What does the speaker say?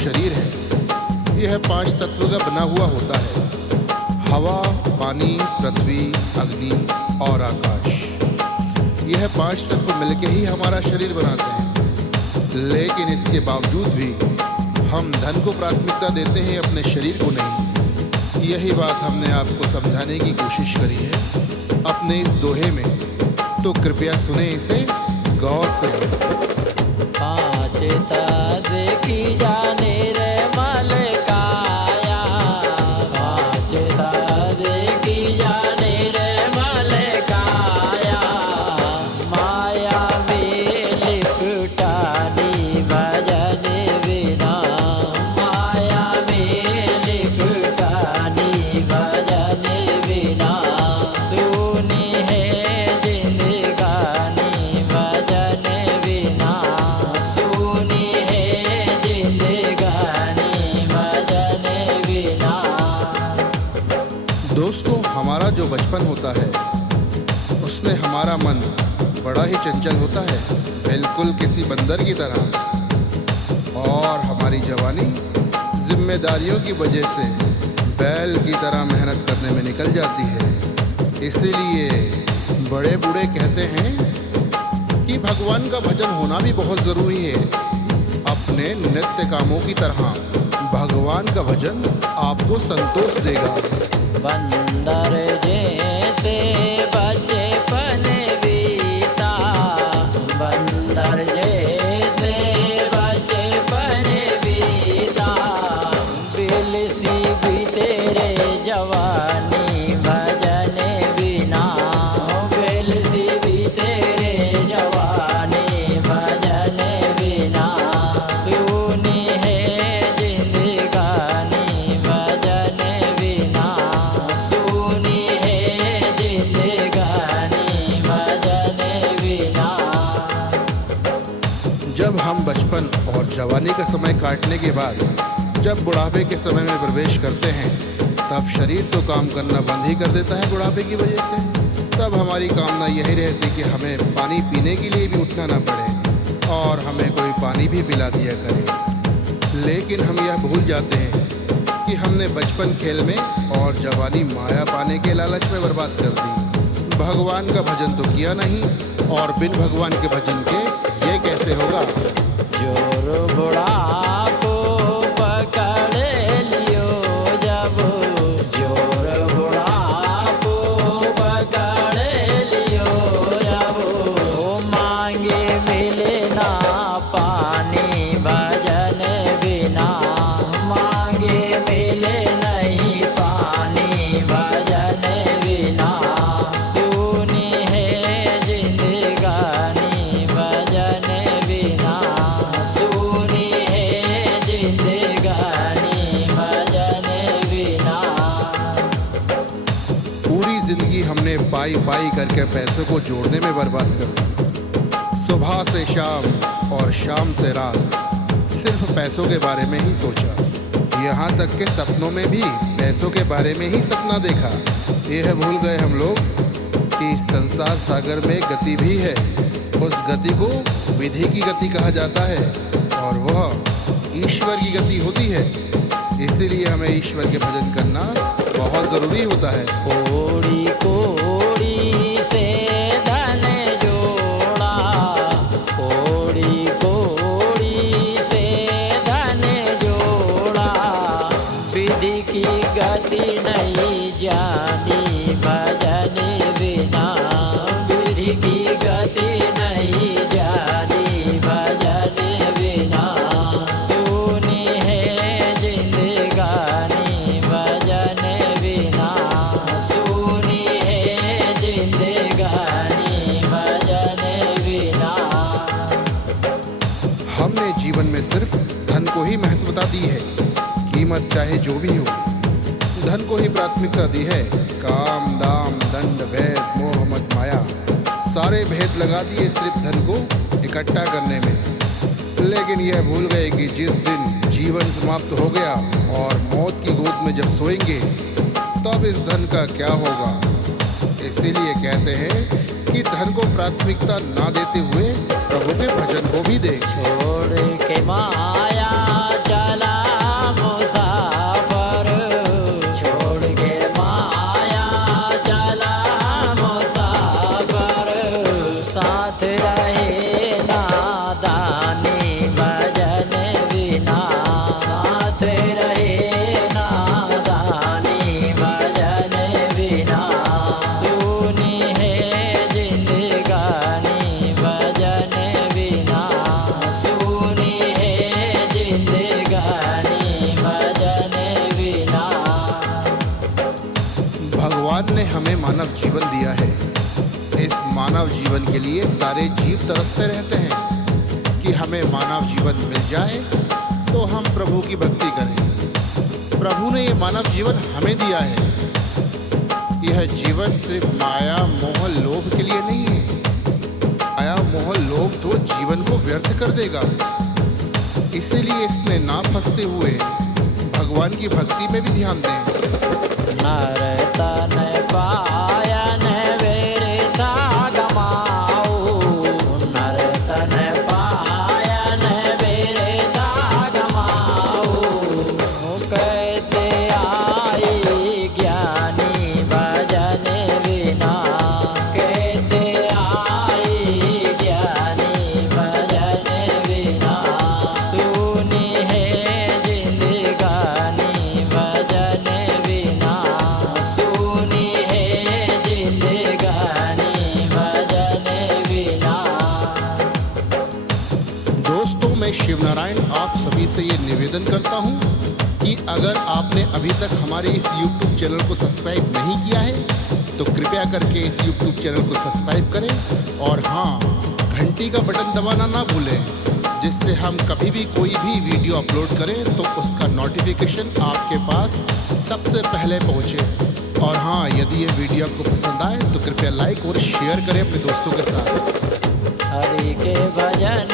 शरीर है यह 5 तत्व का बना हुआ होता है। हवा, पानी, पृथ्वी, अग्नि और आकाश। यह 5 तत्व मिलके ही हमारा शरीर बनाते हैं। लेकिन इसके बावजूद भी हम धन को प्राथमिकता देते हैं, अपने शरीर को नहीं। यही बात हमने आपको समझाने की कोशिश करी है अपने इस दोहे में, तो कृपया सुने इसे गौर से। देखी जाने रे मल काया, देखी जाने रे मल काया, माया में लिपटानी भजन बिना, माया में लिपटानी भजन बिना, सुनी है जिंदगानी भजन बिना, सुनी दोस्तों, हमारा जो बचपन होता है उसमें हमारा मन बड़ा ही चंचल होता है, बिल्कुल किसी बंदर की तरह। और हमारी जवानी जिम्मेदारियों की वजह से बैल की तरह मेहनत करने में निकल जाती है। इसीलिए बड़े बूढ़े कहते हैं कि भगवान का भजन होना भी बहुत ज़रूरी है। अपने नित्य कामों की तरह भगवान का भजन आपको संतोष देगा। बंदर जैसे बचपन बीता, बंदर जैसे बचपन बीता, बिल सी भी तेरे जवानी भजन बिना, बिल सी भी तेरे जवानी भजन बिना, सुनी है जिंदगानी भजन बिना, सुनी है जिंदगानी भजन बिना। जब हम बचपन और जवानी का समय काटने के बाद जब बुढ़ापे के समय में प्रवेश करते हैं, तब शरीर तो काम करना बंद ही कर देता है बुढ़ापे की वजह से। तब हमारी कामना यही रहती कि हमें पानी पीने के लिए भी उठना ना पड़े और हमें कोई पानी भी पिला दिया करे। लेकिन हम यह भूल जाते हैं कि हमने बचपन खेल में और जवानी माया पाने के लालच में बर्बाद कर दी। भगवान का भजन तो किया नहीं, और बिन भगवान के भजन के ये कैसे होगा। जोर बुढ़ापो पकड़ लियो जब, जोर बुढ़ापो पकड़ लियो जब, मांगे मिले ना पानी भजन बिना, मांगे मिले नहीं पानी भजन बिना, सुनी है जिंदगानी भजन बिना, सुनी है जिंदगानी भजन बिना। पूरी जिंदगी हमने पाई पाई करके पैसों को जोड़ने में बर्बाद कर दी। सुबह से शाम और शाम से रात सिर्फ पैसों के बारे में ही सोचा। यहाँ तक के सपनों में भी पैसों के बारे में ही सपना देखा। यह भूल गए हम लोग कि इस संसार सागर में गति भी है। उस गति को विधि की गति कहा जाता है और वह ईश्वर की गति होती है। इसीलिए हमें ईश्वर के भजन करना बहुत ज़रूरी होता है। कोड़ी कोड़ी से धन जोड़ा, कोड़ी कोड़ी से धन जोड़ा, विधि की गति नहीं जानी भजन बिना, विधि की गति नहीं जानी भजन बिना, सुनी है जिंदगानी भजन बिना, सुनी है जिंदगानी भजन बिना। हमने जीवन में सिर्फ धन को ही महत्वता दी है, कीमत चाहे जो भी हो, धन को ही प्राथमिकता दी है। काम दाम दंड भेद मोह मत माया, सारे भेद लगा दिए सिर्फ धन को इकट्ठा करने में। लेकिन यह भूल गए कि जिस दिन जीवन समाप्त हो गया और मौत की गोद में जब सोएंगे तब इस धन का क्या होगा। इसीलिए कहते हैं कि धन को प्राथमिकता ना देते हुए प्रभु के भजन को भी दे। छोड़ के माया चला मुसाफर, छोड़ के माया चला मुसाफर, साथ रहे नादानी भजन बिना, साथ रहे नादानी भजन बिना, सुनी है जिंदगानी भजन बिना, सुनी है जिंदगानी भजन बिना। भगवान ने हमें मानव जीवन दिया है। इस मानव जीवन के लिए सारे जीव तरसते रहते हैं कि हमें मानव जीवन मिल जाए तो हम प्रभु की भक्ति करें। प्रभु ने ये मानव जीवन हमें दिया है। यह जीवन सिर्फ माया मोह लोभ के लिए नहीं है। माया मोह लोभ तो जीवन को व्यर्थ कर देगा। इसीलिए इसमें ना फंसते हुए भगवान की भक्ति में भी ध्यान दें। नर तन पायन वीरता गमाओ, नर तन पायन वीरता गमाओ, कहते आई ज्ञानी भजन बिना, कहते आई ज्ञानी भजन बिना, सुनी है जिंदगानी भजन बिना, सुनी है जिंदगानी भजन बिना। दोस्तों, मैं शिव नारायण आप सभी से ये निवेदन करता हूँ कि अगर आपने अभी तक हमारे इस YouTube चैनल को सब्सक्राइब नहीं किया है तो कृपया करके इस YouTube चैनल को सब्सक्राइब करें और हाँ, घंटी का बटन दबाना ना भूलें, जिससे हम कभी भी कोई भी वीडियो अपलोड करें तो उसका नोटिफिकेशन आपके पास सबसे पहले पहुँचे। और हाँ, यदि ये वीडियो आपको पसंद आए तो कृपया लाइक और शेयर करें अपने दोस्तों के साथ। हरि के भजन